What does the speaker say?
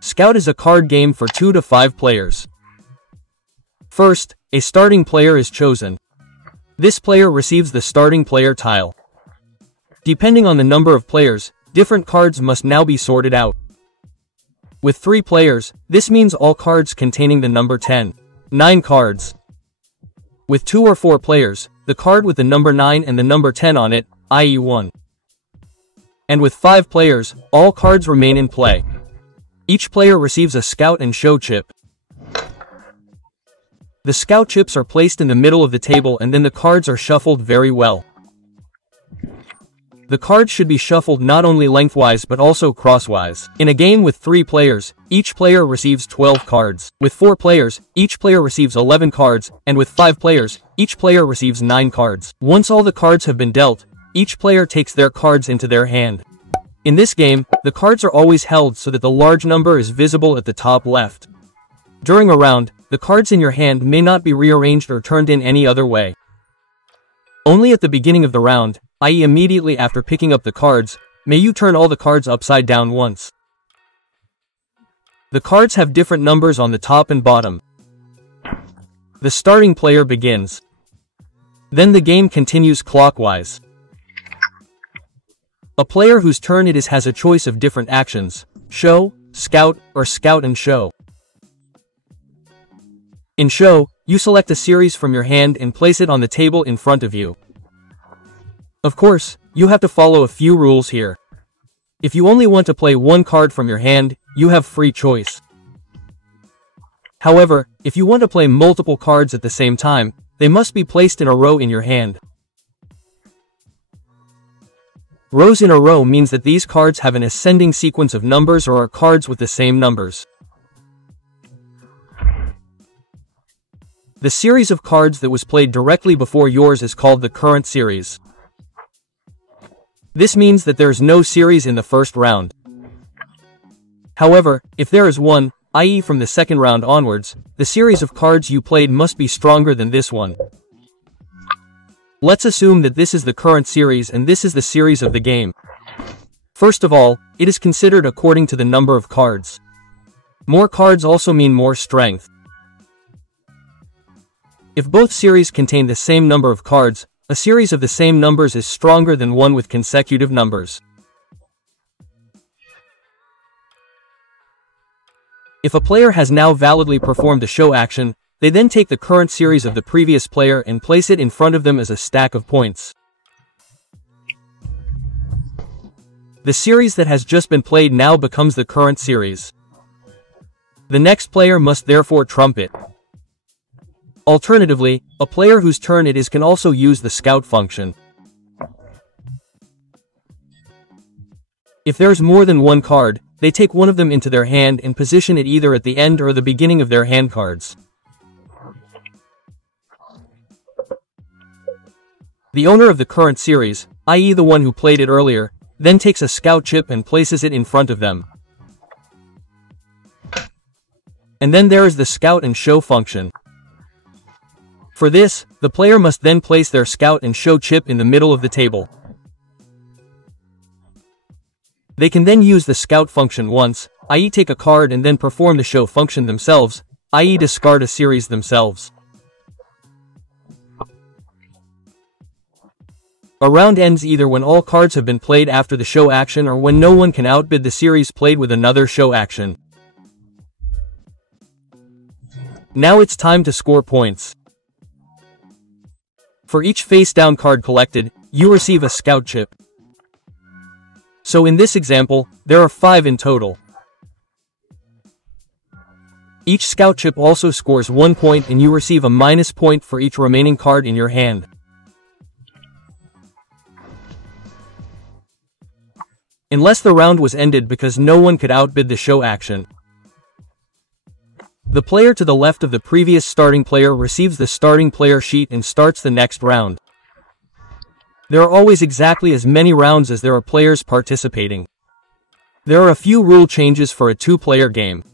Scout is a card game for 2 to 5 players. First, a starting player is chosen. This player receives the starting player tile. Depending on the number of players, different cards must now be sorted out. With 3 players, this means all cards containing the number 10. 9 cards. With 2 or 4 players, the card with the number 9 and the number 10 on it, i.e. 1. And with 5 players, all cards remain in play. Each player receives a scout and show chip. The scout chips are placed in the middle of the table and then the cards are shuffled very well. The cards should be shuffled not only lengthwise but also crosswise. In a game with 3 players, each player receives 12 cards. With 4 players, each player receives 11 cards, and with 5 players, each player receives 9 cards. Once all the cards have been dealt, each player takes their cards into their hand. In this game, the cards are always held so that the large number is visible at the top left. During a round, the cards in your hand may not be rearranged or turned in any other way. Only at the beginning of the round, i.e. immediately after picking up the cards, may you turn all the cards upside down once. The cards have different numbers on the top and bottom. The starting player begins. Then the game continues clockwise. A player whose turn it is has a choice of different actions: show, scout, or scout and show. In show, you select a series from your hand and place it on the table in front of you. Of course, you have to follow a few rules here. If you only want to play one card from your hand, you have free choice. However, if you want to play multiple cards at the same time, they must be placed in a row in your hand. Rows in a row means that these cards have an ascending sequence of numbers or are cards with the same numbers. The series of cards that was played directly before yours is called the current series. This means that there is no series in the first round. However, if there is one, i.e. from the second round onwards, the series of cards you played must be stronger than this one. Let's assume that this is the current series and this is the series of the game. First of all, it is considered according to the number of cards. More cards also mean more strength. If both series contain the same number of cards, a series of the same numbers is stronger than one with consecutive numbers. If a player has now validly performed the show action, they then take the current series of the previous player and place it in front of them as a stack of points. The series that has just been played now becomes the current series. The next player must therefore trump it. Alternatively, a player whose turn it is can also use the scout function. If there's more than one card, they take one of them into their hand and position it either at the end or the beginning of their hand cards. The owner of the current series, i.e. the one who played it earlier, then takes a scout chip and places it in front of them. And then there is the scout and show function. For this, the player must then place their scout and show chip in the middle of the table. They can then use the scout function once, i.e. take a card and then perform the show function themselves, i.e. discard a series themselves. A round ends either when all cards have been played after the show action or when no one can outbid the series played with another show action. Now it's time to score points. For each face-down card collected, you receive a scout chip. So in this example, there are 5 in total. Each scout chip also scores 1 point and you receive a minus point for each remaining card in your hand. Unless the round was ended because no one could outbid the show action. The player to the left of the previous starting player receives the starting player sheet and starts the next round. There are always exactly as many rounds as there are players participating. There are a few rule changes for a 2-player game.